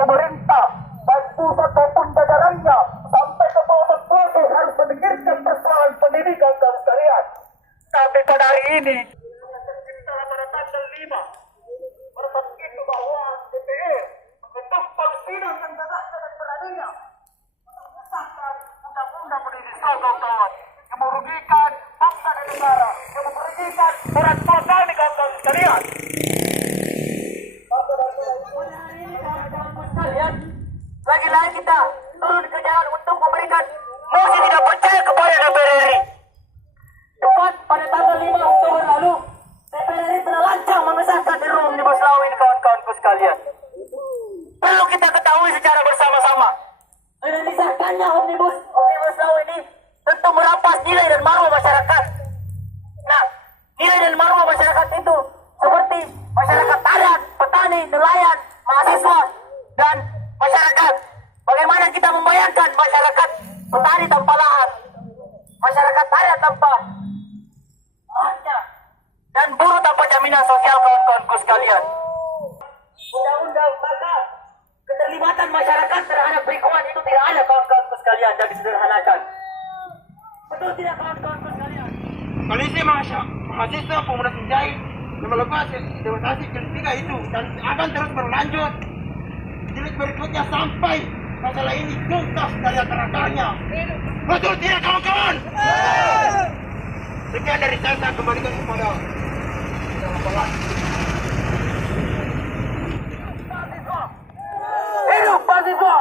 pemerintah baik pusat maupun jajarannya sampai ke pelosok pelosok harus memikirkan persoalan pendidikan dan sekalian. Tapi pada hari ini tercipta pada tanggal 5 pada saat itu bahwa DPR membentuk komisi dan menjelaskan dan beraninya mengesahkan undang-undang pendidikan kawan-kawan yang merugikan bangsa dan negara, yang merugikan orang tua di kawan-kawan sekalian. Lagi-lagi kita turun ke jalan untuk memberikan mosi tidak percaya kepada DPR RI. Tepat pada tanggal 5 Oktober lalu, DPR RI telah lancang mengesahkan RUU Omnibus Law ini kawan-kawanku sekalian. Perlu kita ketahui secara bersama-sama, dengan disahkannya Omnibus Law ini tentu merampas nilai dan marwah masyarakat. Nah, nilai dan marwah masyarakat itu seperti masyarakat adat, petani, nelayan, mahasiswa, dan masyarakat. Bagaimana kita membayangkan masyarakat petani tanpa lahan, masyarakat adat tanpa lahannya, dan buruh tanpa jaminan sosial kawan-kawanku sekalian. Undang-undang maka keterlibatan masyarakat terhadap lingkungan itu tidak ada kawan-kawanku sekalian, dan disederhanakan. Betul tidak kawan-kawanku sekalian? Koalisi mahasiswa pemuda Sinjai yang melakukan demonstrasi ketiga itu dan akan terus berlanjut jilid berikutnya sampai masalah ini tuntas dari akar-akarnya. Betul tidak kawan-kawan? Sekian dari saya kembalikan kepada hidup mahasiswa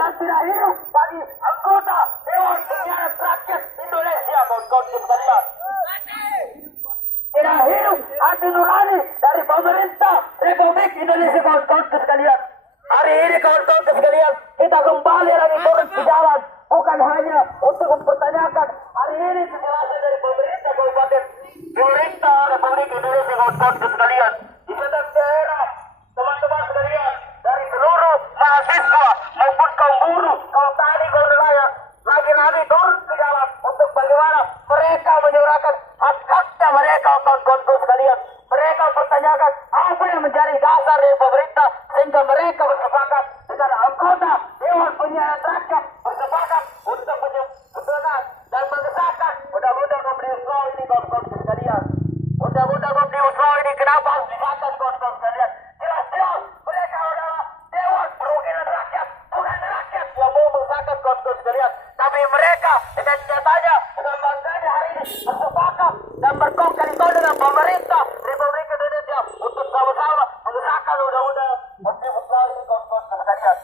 dan tidak hidup bagi anggota Dewan Penyiaran Rakyat Indonesia kawan-kawanku sekalian. Tidak hidup hati nurani dari pemerintah Republik Indonesia kawan-kawanku sekalian. Hari ini kawan-kawanku sekalian, kita kembali lagi turun ke jalan, bukan hanya untuk mempertanyakan hari ini kejelasan dari pemerintah kabupaten, pemerintah Republik Indonesia kawan-kawanku sekalian, di setiap daerah, teman-teman sekalian, dari seluruh mahasiswa maupun kaum buruh, kaum tani, kaum nelayan, lagi-lagi turun ke jalan untuk bagaimana mereka menyuarakan hak-haknya mereka kawan-kawanku sekalian. Mereka mempertanyakan apa yang menjadi dasar dari pemerintah sehingga mereka bersepakat dengan anggota Dewan Penyiaran Rakyat bersepakat untuk menyusun dan mengesahkan undang-undang Omnibus Law ini kawan-kawanku sekalian. Undang-undang Omnibus Law ini kenapa harus disahkan kawan-kawanku sekalian? Jelas-jelas mereka adalah Dewan Perwakilan Rakyat, bukan rakyat yang mau mengesahkan kawan-kawanku sekalian. Tapi mereka dengan nyatanya, dengan bangganya hari ini bersepakat dan berkongkali dengan pemerintah Republik Indonesia untuk sama-sama mengesahkan undang-undang Omnibus Law ini kawan-kawanku sekalian.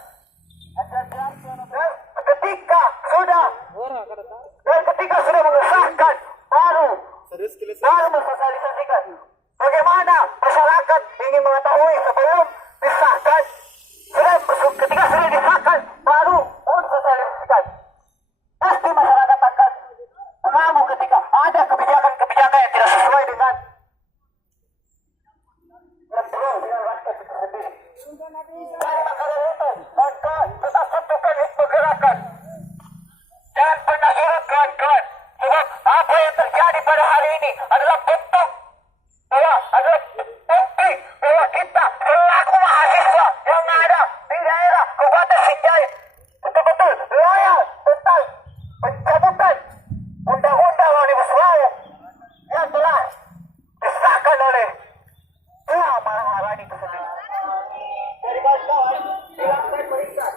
Ketika sudah mengesahkan baru mensosialisasikan. Bagaimana masyarakat ingin mengetahui sebelum disahkan, ketika sudah disahkan baru mensosialisasikan. Pasti masyarakat akan mengamuk ketika ada kebijakan-kebijakan yang tidak sesuai dengan rakyat itu sendiri. Dari makanan itu, maka tetap tentukan ritme gerakan. Jangan pernah surut kawan-kawan. Sebab apa yang terjadi pada hari ini adalah bentuk bukti bahwa kita selaku mahasiswa yang ada di daerah Kabupaten Sinjai betul-betul loyal tentang pencabutan undang-undang Omnibus Law yang telah disahkan oleh Puan Maharani itu sendiri. Dari kawan-kawan, silakan berikan.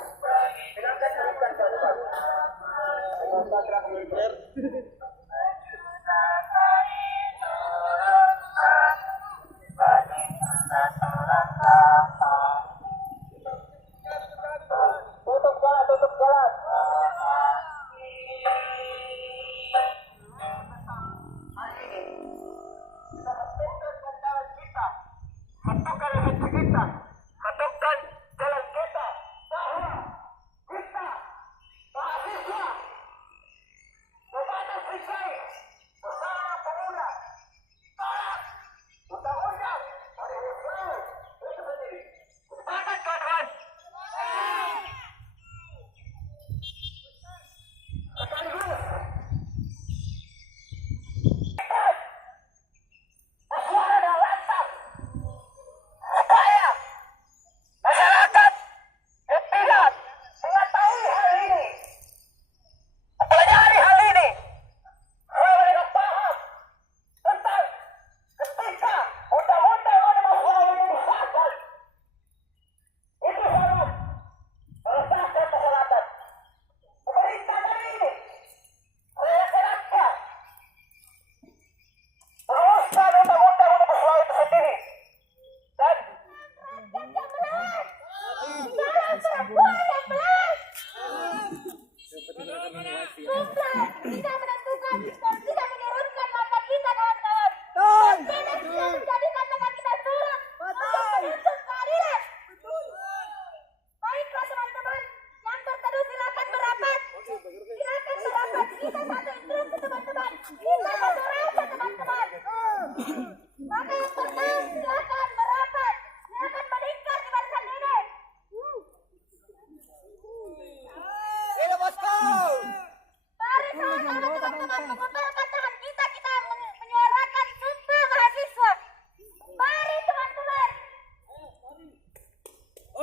Tutup jalan. Tentukan hati kita, tentukan jalan kita, bahwa kita mahasiswa Kabupaten Sinjai bersama pemuda tolak undang-undang Omnibus Law itu sendiri. Sepakat kawan-kawan? Sekaligus suara dan lantang supaya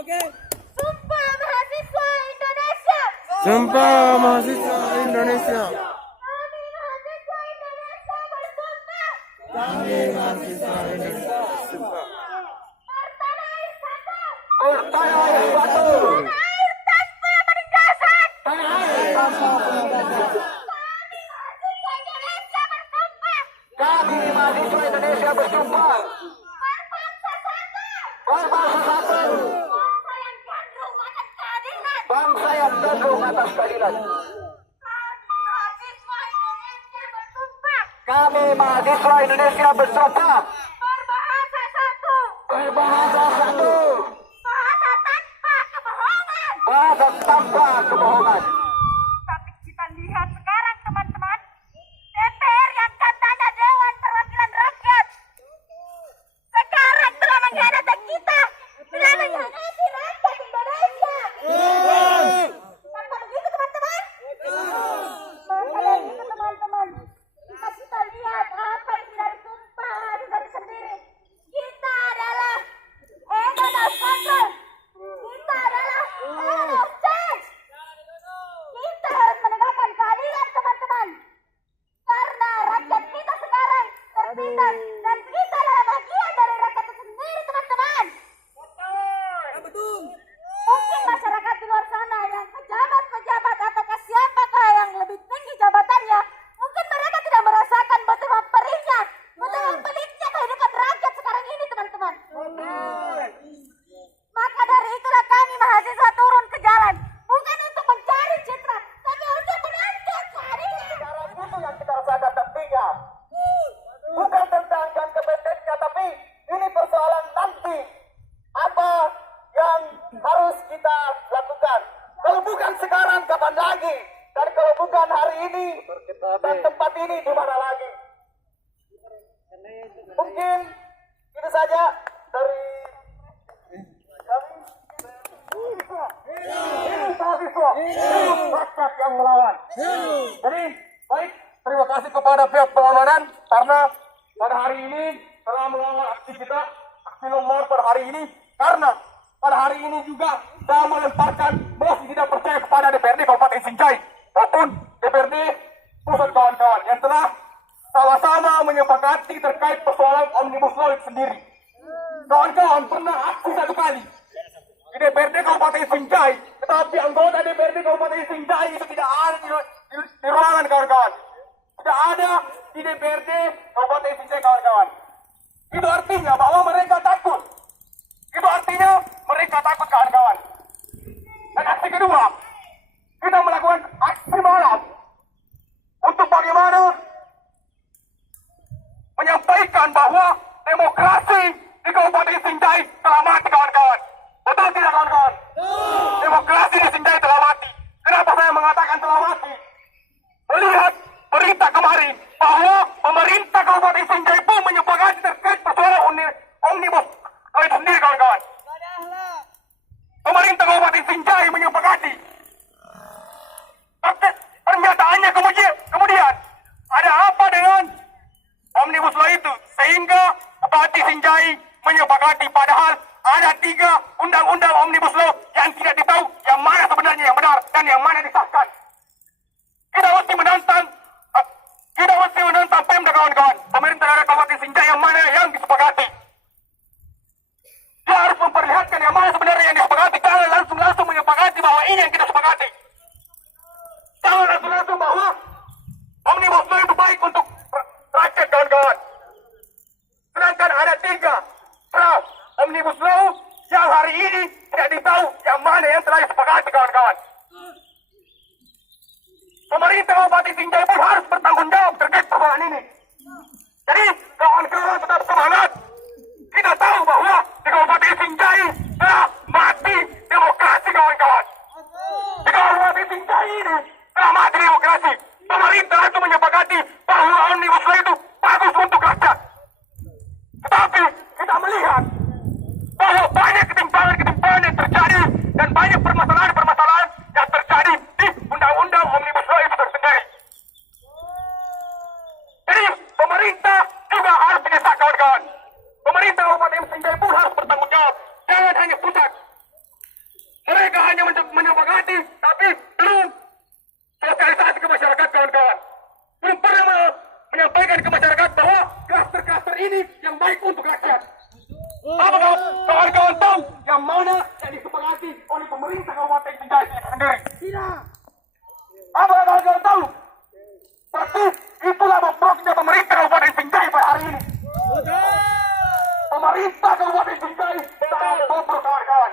Sumpah mahasiswa Indonesia. Sumpah mahasiswa Indonesia. Kami mahasiswa Indonesia bersumpah. Kami mahasiswa Indonesia bersumpah. Bertanah satu. Tanah air satu. Tanah air tanpa penindasan. Tanah air tanpa penindasan. Kami mahasiswa Indonesia bersumpah. Kami mahasiswa Indonesia bersumpah. Berbangsa satu. Berbangsa satu. Bangsa yang gandrung atas keadilan. Bangsa yang cenderung atas keadilan. Kami mahasiswa Indonesia bersumpah. Kami mahasiswa Indonesia bersumpah. Berbahasa satu. Berbahasa satu. Bahasa tanpa kebohongan. Bahasa tanpa kebohongan. Tapi kita lihat sekarang teman-teman, DPR yang katanya Dewan Perwakilan Rakyat sekarang telah mengkhianati kita, telah mengkhianati rakyat Indonesia. Maka begitu teman-teman. Maka begitu teman-teman. Jika kita lihat apa yang dari sumpah hari sendiri, kita adalah egon of control. Kita adalah egon of change. Kita harus menegakkan keadilan teman-teman. Karena rakyat kita sekarang tertindas dan kita adalah bagian dari rakyat itu sendiri teman-teman. Mungkin masyarakat di luar sana yang pejabat-pejabat atau siapakah yang lebih tinggi jabatannya, mungkin mereka tidak merasakan betapa perihnya, betapa pelitnya kehidupan rakyat sekarang ini teman-teman. Maka dari itulah kami mahasiswa turun ke jalan, bukan untuk mencari citra, tapi untuk menuntut keadilan. Sekarang itu yang kita rasakan tertinggal. Bukan tentang jangka pendeknya, tapi ini persoalan nanti. Apa yang harus kita lakukan? Kalau bukan sekarang, kapan lagi? Dan kalau bukan hari ini dan tempat ini, di mana lagi? Mungkin itu saja dari kami. Ini mahasiswa, rakyat yang melawan. Jadi, baik, terima kasih kepada pihak pengamanan karena pada hari ini telah mengawal aksi kita, aksi nomor pada hari ini, karena pada hari ini juga telah melemparkan mosi tidak percaya kepada DPRD Kabupaten Sinjai maupun DPRD pusat kawan-kawan yang telah sama-sama menyepakati terkait persoalan Omnibus Law itu sendiri. Kawan-kawan pernah aksi satu kali di DPRD Kabupaten Sinjai, tetapi anggota DPRD Kabupaten Sinjai itu tidak ada di ruangan kawan-kawan. Tidak ada di DPRD Kabupaten Sinjai kawan-kawan. Itu artinya bahwa mereka takut. Itu artinya mereka takut kawan-kawan. Dan aksi kedua, kita melakukan aksi malam untuk bagaimana menyampaikan bahwa demokrasi di Kabupaten Sinjai telah mati kawan-kawan. Betul tidak kawan-kawan? Demokrasi di Sinjai telah mati. Kenapa saya mengatakan telah mati? Melihat berita kemarin bahwa pemerintah Kabupaten Sinjai pun menyepakati terkait persoalan Omnibus Law itu sendiri kawan-kawan. Pemerintah Kabupaten Sinjai menyepakati. Tapi pernyataannya kemudian ada apa dengan Omnibus Law itu sehingga Bupati Sinjai menyepakati, padahal ada 3 undang-undang Omnibus Law yang tidak ditahu yang mana sebenarnya yang benar dan yang mana disahkan. Kita mesti menantang Pemda kawan-kawan, pemerintah daerah Kabupaten Sinjai yang mana yang disepakati. Dia harus memperlihatkan yang mana sebenarnya yang disepakati. Jangan langsung menyepakati bahwa ini yang kita sepakati. Jangan langsung bahwa Omnibus Law itu baik untuk rakyat kawan-kawan. Sedangkan ada 3 draft Omnibus Law yang hari ini tidak ditahu yang mana yang telah disepakati kawan-kawan. Pemerintah Kabupaten Sinjai pun harus bertanggung jawab terkait persoalan ini. Jadi kawan-kawan tetap semangat. Kita tahu bahwa di Kabupaten Sinjai telah mati demokrasi kawan-kawan. Di Kabupaten Sinjai ini telah mati demokrasi. Pemerintah itu menyepakati bahwa Omnibus Law itu bagus untuk rakyat. Tetapi kita melihat bahwa banyak ketimpangan yang terjadi dan banyak permasalahan yang terjadi di undang-undang Omnibus Law itu tersendiri. Jadi pemerintah juga harus didesak kawan-kawan. Pemerintah Kabupaten Sinjai pun harus bertanggung jawab. Jangan hanya pusat. rakyat. Apakah kawan-kawan tahu yang mana yang disepakati oleh pemerintah Kabupaten Binjai sendiri? Tidak. Apakah kawan-kawan tahu? Persis itulah bobroknya pemerintah Kabupaten Binjai pada hari ini. Pemerintah Kabupaten Binjai sangat bobrok kawan-kawan.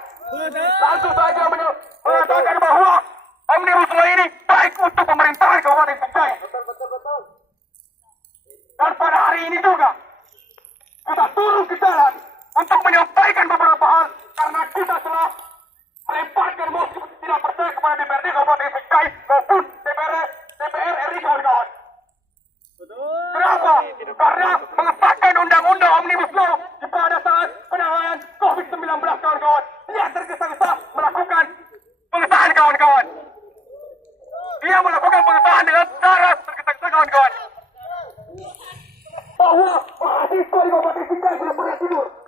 Langsung saja mengatakan bahwa Omnibus Law ini baik untuk pemerintahan Kabupaten Binjai. Dan pada hari ini juga kita turun ke jalan untuk menyampaikan beberapa hal karena kita telah melemparkan mosi tidak percaya kepada DPRD Kabupaten Binjai maupun DPR RI kawan-kawan. Kenapa? Karena mengesahkan undang-undang Omnibus Law pada saat penanganan COVID-19 kawan-kawan. Dia tergesa-gesa melakukan pengesahan kawan-kawan. Dia melakukan pengesahan dengan cara tergesa-gesa kawan-kawan. Bahwa mahasiswa di Kabupaten Binjai sudah pernah tidur.